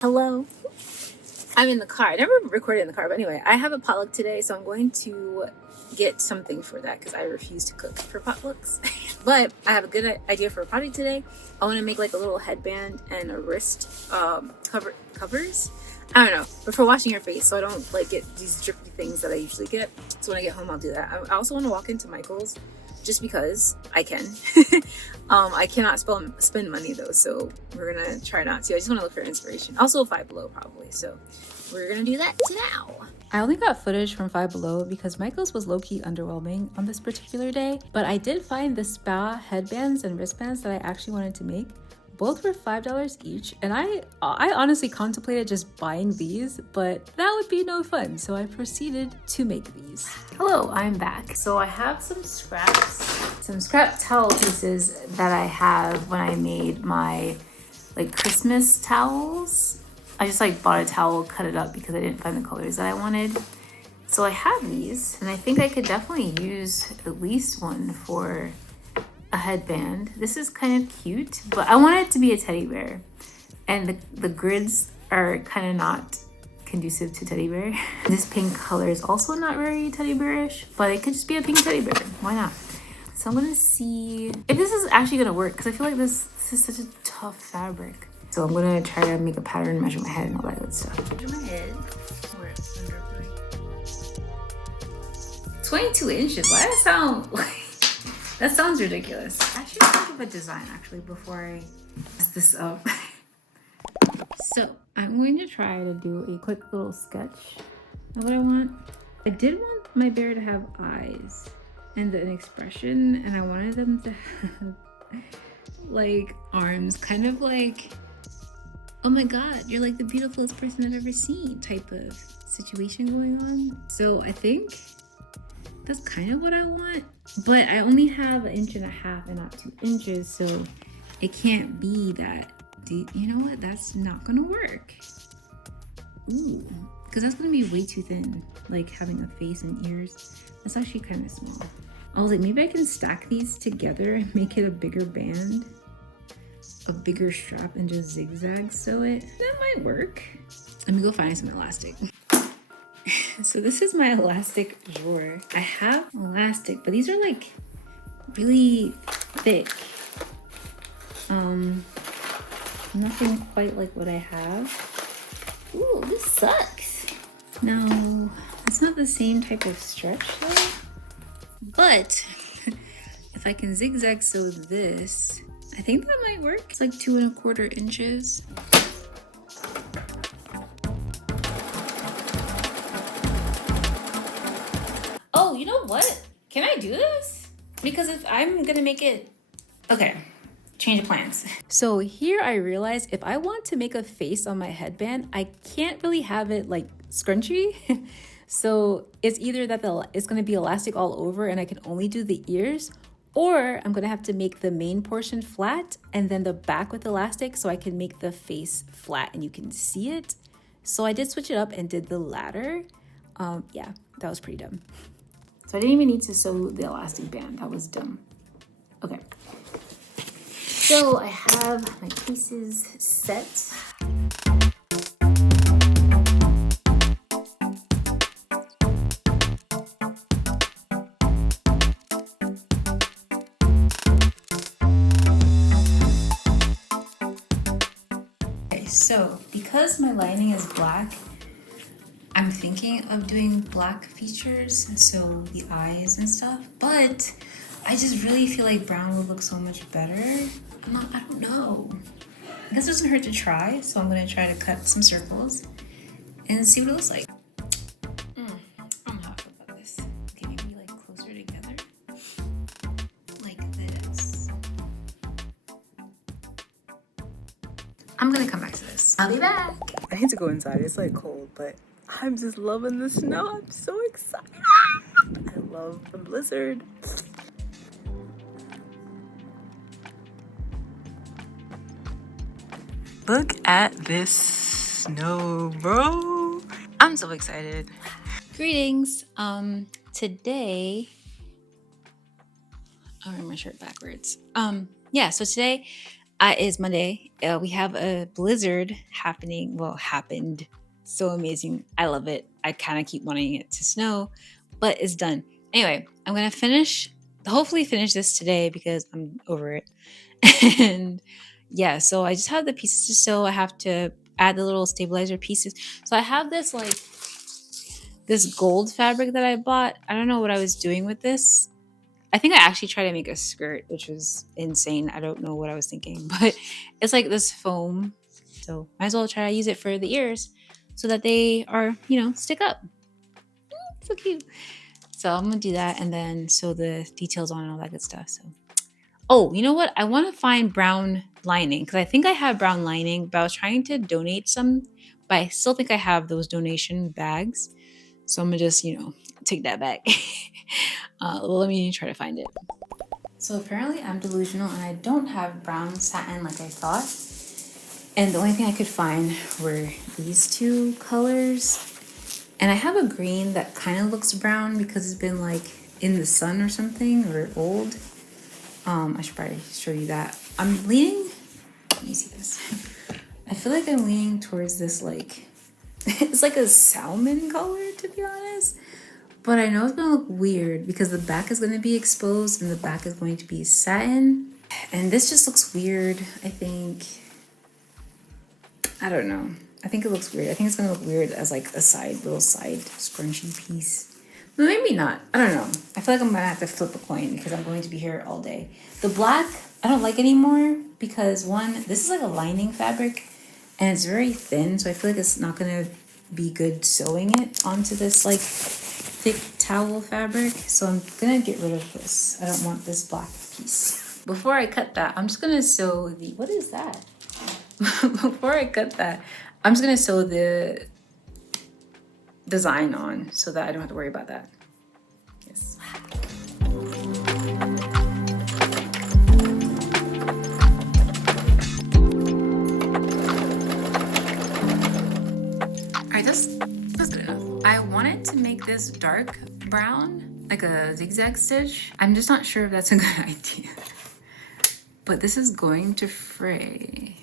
Hello. I'm in the car. I never recorded in the car, but anyway, I have a potluck today, so I'm going to get something for that because I refuse to cook for potlucks. But I have a good idea for a project today. I want to make like a little headband and a wrist covers. I don't know, but for washing your face, so I don't like get these drippy things that I usually get. So when I get home, I'll do that. I also want to walk into Michael's just because I can. I cannot spend money though, so we're gonna try not to. I just want to look for inspiration. Also, Five Below probably. So we're gonna do that now. I only got footage from Five Below because Michael's was low-key underwhelming on this particular day, but I did find the spa headbands and wristbands that I actually wanted to make. Both were $5 each, and I honestly contemplated just buying these, but that would be no fun, so I proceeded to make these. Hello, I'm back. So I have some scrap towel pieces that I have when I made my like Christmas towels. I just like bought a towel, cut it up because I didn't find the colors that I wanted. So I have these, and I think I could definitely use at least one for a headband. This is kind of cute, but I want it to be a teddy bear, and the grids are kind of not conducive to teddy bear. This pink color is also not very teddy bearish, but it could just be a pink teddy bear. Why not? So I'm gonna see if this is actually gonna work, because I feel like this is such a tough fabric. So I'm gonna try to make a pattern, measure my head and all that good stuff. Measure my head. Where it's under 22 inches. Why does that sound like that sounds ridiculous? I should think of a design actually before I mess this up. So I'm going to try to do a quick little sketch of what I want. I did want my bear to have eyes and an expression, and I wanted them to have like arms, kind of like, oh my god, you're like the beautifulest person I've ever seen type of situation going on. So I think that's kind of what I want, but I only have 1.5 inches and not 2 inches, so it can't be that. You know what? That's not gonna work. Ooh, because that's gonna be way too thin, like having a face and ears. That's actually kind of small. I was like, maybe I can stack these together and make it a bigger band, a bigger strap, and just zigzag sew it. That might work. Let me go find some elastic. So this is my elastic drawer. I have elastic, but these are like really thick. Nothing quite like what I have. Ooh, this sucks. No, it's not the same type of stretch though. But if I can zigzag sew this, I think that might work. It's like 2.25 inches. Oh, you know what? Can I do this? Because if I'm gonna make it, okay, change of plans. So here I realized if I want to make a face on my headband, I can't really have it like scrunchy. So it's either that it's gonna be elastic all over and I can only do the ears, or I'm gonna have to make the main portion flat and then the back with elastic so I can make the face flat and you can see it. So I did switch it up and did the latter. Yeah, that was pretty dumb. So I didn't even need to sew the elastic band. That was dumb. Okay. So I have my pieces set. Okay, so because my lining is black, I'm thinking of doing black features, so the eyes and stuff, but I just really feel like brown would look so much better. I don't know. I guess it doesn't hurt to try, so I'm gonna try to cut some circles and see what it looks like. I don't know how I feel about this. Okay, maybe like closer together, like this. I'm gonna come back to this. I'll be back. I need to go inside. It's like cold, but I'm just loving the snow. I'm so excited. I love the blizzard. Look at this snow, bro. I'm so excited. Greetings. Today, I'll wear my shirt backwards. Yeah, so today It's Monday. We have a blizzard happening. Well, happened. So amazing. I love it. I kind of keep wanting it to snow, but it's done. Anyway, I'm going to hopefully finish this today because I'm over it. And yeah, so I just have the pieces to sew. I have to add the little stabilizer pieces. So I have this gold fabric that I bought. I don't know what I was doing with this. I think I actually tried to make a skirt, which was insane. I don't know what I was thinking, but it's like this foam. So might as well try to use it for the ears so that they are, stick up. So cute. So I'm gonna do that and then sew the details on and all that good stuff. So, oh, you know what? I want to find brown lining because I think I have brown lining, but I was trying to donate some, but I still think I have those donation bags. So I'm gonna just, take that back. Let me try to find it. So apparently I'm delusional and I don't have brown satin like I thought. And the only thing I could find were these two colors. And I have a green that kind of looks brown because it's been like in the sun or something or old. I should probably show you that. I'm leaning, let me see this. I feel like I'm leaning towards this like, it's like a salmon color to be honest. But I know it's gonna look weird because the back is gonna be exposed and the back is going to be satin. And this just looks weird, I think. I don't know. I think it looks weird. I think it's gonna look weird as like a little side scrunchy piece. But maybe not. I don't know. I feel like I'm gonna have to flip a coin because I'm going to be here all day. The black, I don't like anymore because one, this is like a lining fabric and it's very thin. So I feel like it's not gonna be good sewing it onto this like thick towel fabric. So I'm gonna get rid of this. I don't want this black piece. Before I cut that, I'm just gonna sew what is that? Before I cut that, I'm just gonna sew the design on so that I don't have to worry about that. Yes. All right, that's good enough. I wanted to make this dark brown, like a zigzag stitch. I'm just not sure if that's a good idea. But this is going to fray.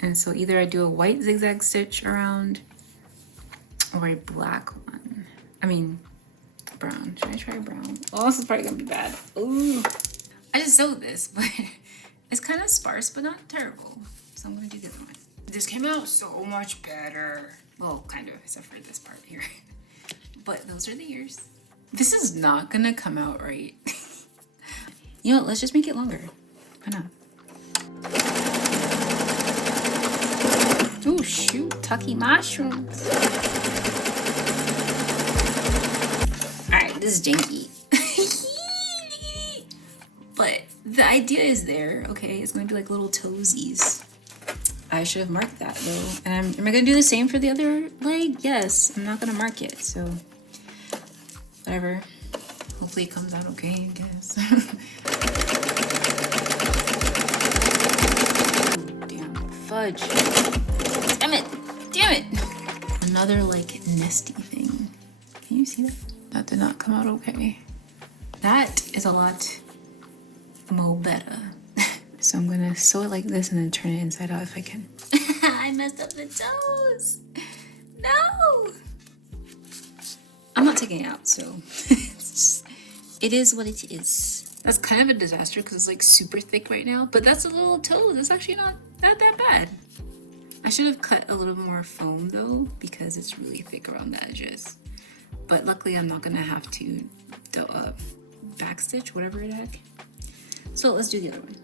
And so either I do a white zigzag stitch around or a black one. I mean, brown. Should I try brown? Oh, this is probably gonna be bad. Ooh. I just sewed this, but it's kind of sparse, but not terrible. So I'm gonna do the other one. This came out so much better. Well, kind of, except for this part here. But those are the ears. This is not gonna come out right. You know what, let's just make it longer. Why not? Oh shoot, tucky mushrooms. Alright, this is janky. But the idea is there, okay? It's going to be like little toesies. I should have marked that though. And am I gonna do the same for the other leg? Yes, I'm not gonna mark it, so whatever. Hopefully it comes out okay, I guess. Ooh, damn, fudge. Damn it. Another like nesty thing. Can you see that? That did not come out okay. That is a lot more better. So I'm gonna sew it like this and then turn it inside out if I can. I messed up the toes. No. I'm not taking it out, so it is what it is. That's kind of a disaster because it's like super thick right now, but that's a little toe. That's actually not that bad. I should have cut a little more foam though because it's really thick around the edges. But luckily I'm not gonna have to backstitch, whatever the heck. So let's do the other one.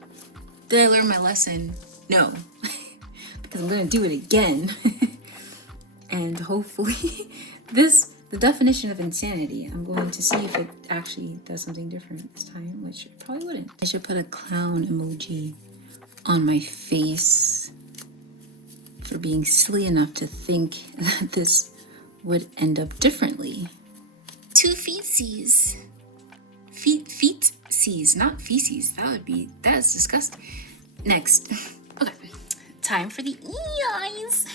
Did I learn my lesson? No, because I'm gonna do it again. And hopefully the definition of insanity, I'm going to see if it actually does something different this time, which it probably wouldn't. I should put a clown emoji on my face for being silly enough to think that this would end up differently. Two feetsies. Feetsies, not feces. That's disgusting. Next. Okay. Time for the eyes.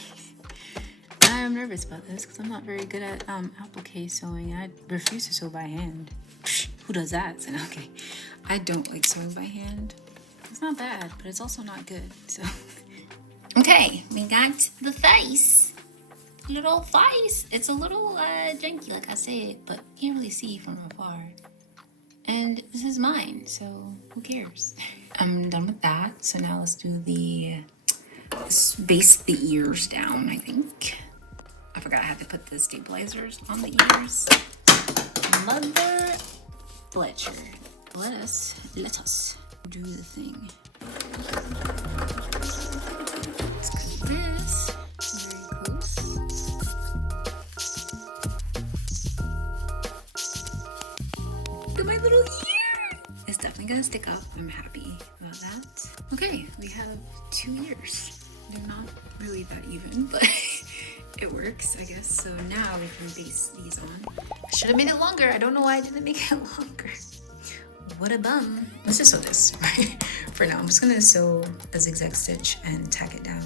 I'm nervous about this because I'm not very good at applique sewing. I refuse to sew by hand. Who does that? So, okay. I don't like sewing by hand. It's not bad, but it's also not good, so. Okay, we got the face. Little face. It's a little janky, like I said, but you can't really see from afar. And this is mine, so who cares? I'm done with that. So now let's do let's base the ears down, I think. I forgot I had to put the stabilizers on the ears. Mother Fletcher. Let us do the thing. Let's cut this very close. Look at my little ear! It's definitely gonna stick up. I'm happy about that. Okay, we have 2 ears. They're not really that even, but it works, I guess. So now we can base these on. I should have made it longer. I don't know why I didn't make it longer. What a bum. Let's just sew this right for now. I'm just gonna sew a zigzag stitch and tack it down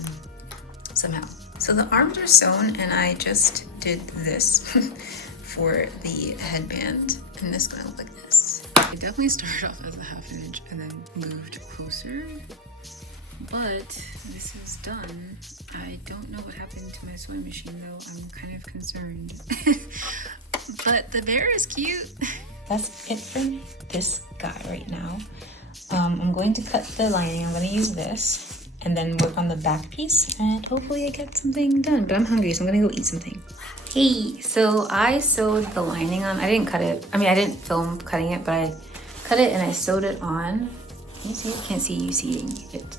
somehow. So the arms are sewn and I just did this for the headband. And this is gonna look like this. I definitely started off as a 1/2 inch and then moved closer. But this is done. I don't know what happened to my sewing machine though. I'm kind of concerned. But the bear is cute. That's it for this guy right now. I'm going to cut the lining. I'm going to use this and then work on the back piece and hopefully I get something done. But I'm hungry, so I'm going to go eat something. Hey, so I sewed the lining on. I didn't cut it. I mean, I didn't film cutting it, but I cut it and I sewed it on. Can you see it? Can't see you seeing it.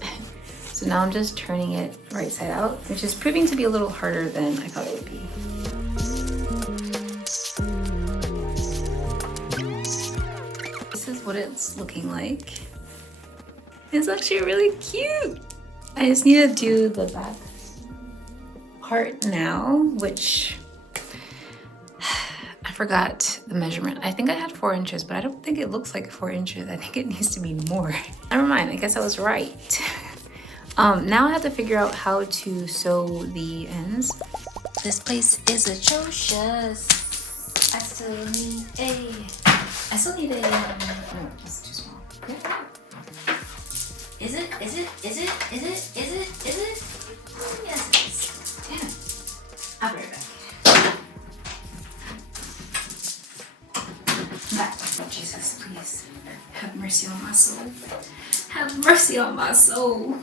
So now I'm just turning it right side out, which is proving to be a little harder than I thought it would be. This is what it's looking like. It's actually really cute. I just need to do the back part now, which I forgot the measurement. I think I had 4 inches, but I don't think it looks like 4 inches. I think it needs to be more. Never mind, I guess I was right. Now I have to figure out how to sew the ends. This place is atrocious. I still need a, no, it's too small. Is it? Yes, it is. Damn it. I'll be right back. Oh, Jesus, please. Have mercy on my soul. Have mercy on my soul.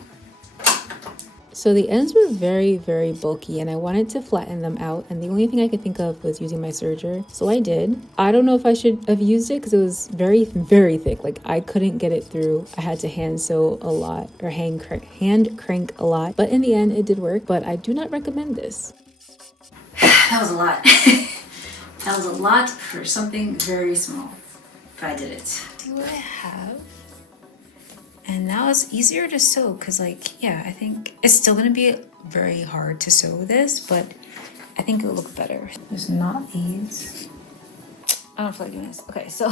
So the ends were very, very bulky and I wanted to flatten them out, and the only thing I could think of was using my serger. So I did. I don't know if I should have used it because it was very, very thick. Like I couldn't get it through. I had to hand sew a lot, or hand crank a lot. But in the end it did work, but I do not recommend this. That was a lot. That was a lot for something very small, but I did it. Do I have? And now it's easier to sew because, like, yeah, I think it's still gonna be very hard to sew this, but I think it'll look better. There's not these. I don't feel like doing this. Okay, so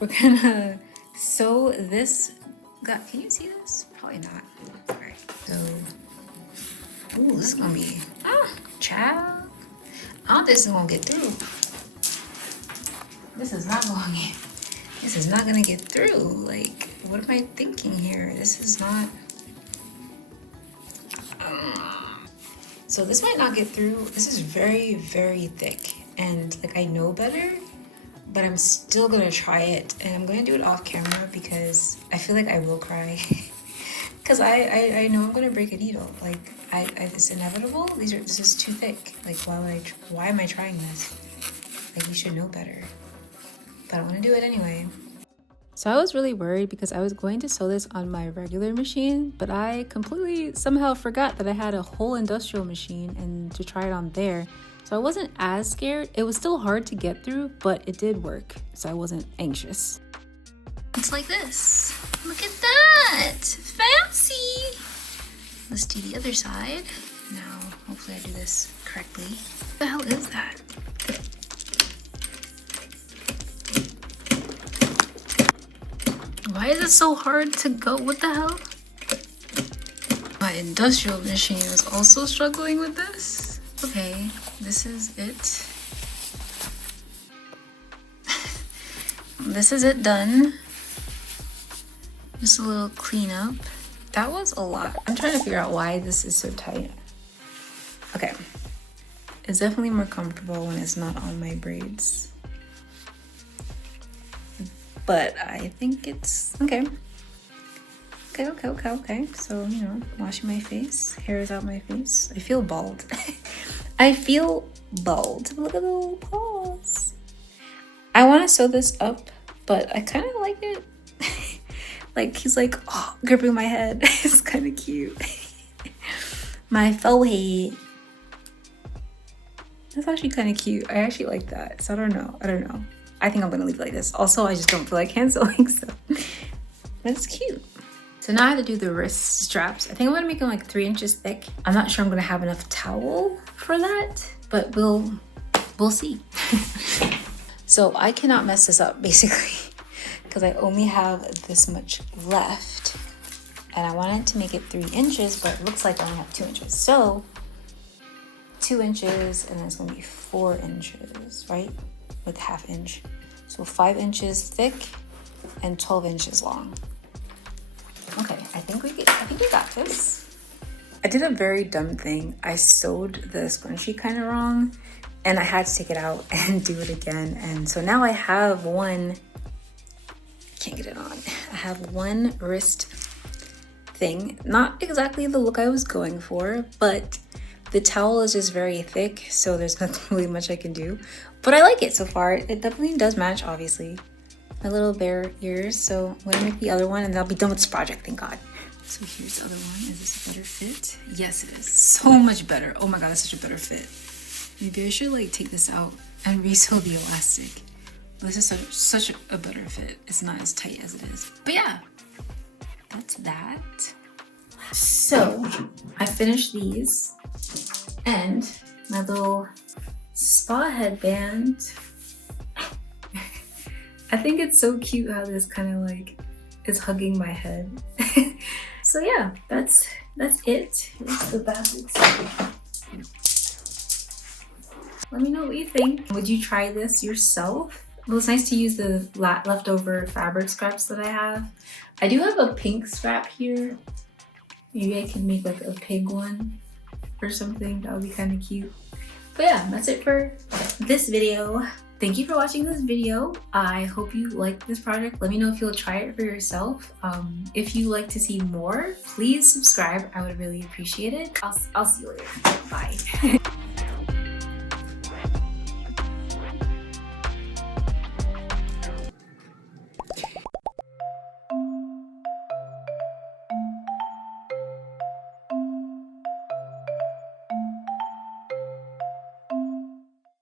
we're gonna sew this. God, can you see this? Probably not. All right, so, ooh, this is gonna be, child. I don't think this is gonna get through. This is not gonna get through. Like, what am I thinking here? This is not. So this might not get through. This is very, very thick, and like I know better, but I'm still gonna try it, and I'm gonna do it off camera because I feel like I will cry. Because I know I'm gonna break a needle. Like it's inevitable. This is too thick. Like why am I trying this? Like you should know better. But I want to do it anyway. So I was really worried because I was going to sew this on my regular machine, but I completely somehow forgot that I had a whole industrial machine and to try it on there. So I wasn't as scared. It was still hard to get through, but it did work. So I wasn't anxious. It's like this. Look at that. Fancy. Let's do the other side. Now, hopefully I do this correctly. What the hell is that? Why is it so hard to go? What the hell? My industrial machine is also struggling with this. Okay, this is it. This is it done. Just a little cleanup. That was a lot. I'm trying to figure out why this is so tight. Okay. It's definitely more comfortable when it's not on my braids. But I think it's okay. Okay. So, you know, washing my face. Hair is out my face. I feel bald. I feel bald. Look at the little paws. I want to sew this up, but I kind of like it. Like, he's like, oh, gripping my head. It's kind of cute. My faux head. That's actually kind of cute. I actually like that. So I don't know. I think I'm gonna leave it like this. Also, I just don't feel like hand sewing, so. But it's cute. So now I have to do the wrist straps. I think I'm gonna make them like 3 inches thick. I'm not sure I'm gonna have enough towel for that, but we'll see. So I cannot mess this up basically because I only have this much left and I wanted to make it 3 inches, but it looks like I only have 2 inches. So 2 inches and then it's gonna be 4 inches, right? With ½ inch. So 5 inches thick and 12 inches long. Okay, I think we got this. I did a very dumb thing. I sewed the scrunchie kind of wrong and I had to take it out and do it again. And so now I have one, can't get it on. I have one wrist thing. Not exactly the look I was going for, but the towel is just very thick, so there's not really much I can do. But I like it so far. It definitely does match, obviously. My little bear ears. So I'm gonna make the other one and I'll be done with this project, thank God. So here's the other one. Is this a better fit? Yes, it is. So much better. Oh my God, that's such a better fit. Maybe I should like take this out and resew the elastic. This is such a better fit. It's not as tight as it is. But yeah, that's that. So I finished these and my little spa headband. I think it's so cute how this kind of like is hugging my head. So yeah, that's it. Here's the basics. Let me know what you think. Would you try this yourself? Well, it's nice to use the leftover fabric scraps that I have. I do have a pink scrap here. Maybe I can make like a pig one or something. That would be kind of cute. But yeah, that's it for this video. Thank you for watching this video. I hope you liked this project. Let me know if you'll try it for yourself. If you like to see more, please subscribe. I would really appreciate it. I'll see you later. Bye.